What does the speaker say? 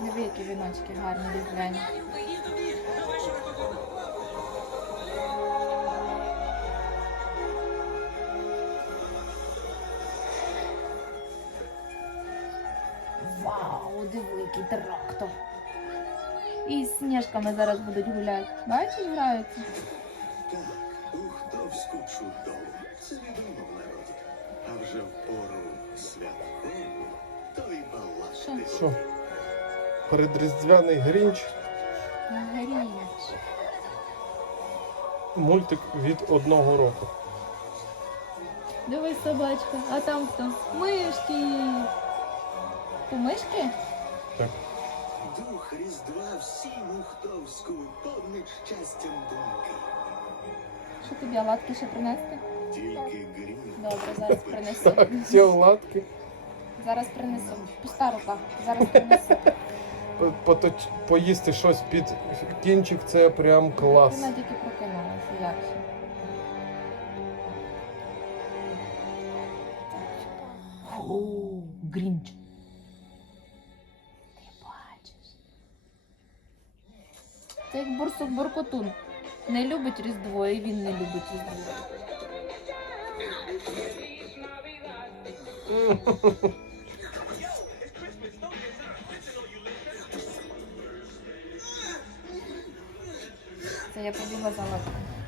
Диви, які віночки гарні різдвяні. Вау, диви, який трактор. І з сніжками зараз будуть гуляти. Бачиш, граються? А вже в пору святкову, то й балакати. Що? Передріздвяний Грінч. Гріч. Мультик від одного року. Дивись, собачка, а там хто? Мишки. То мишки? Так. Дух Різдва всім ухтовську повнить щастям думки. Що тобі оладки ще принести? Тільки грім. Добре, зараз принесу. Так, ці оладки. Зараз принесу. Пуста рука. Зараз принесу. По- поточ- Поїсти щось під кінчик це прям клас. Вона тільки прокинулася, як ще. Фу, Грінч. Ти бачиш. Це як бурсук буркотун. Не любить Різдво, і він не любить Різдво. Це я побігла за лапкою.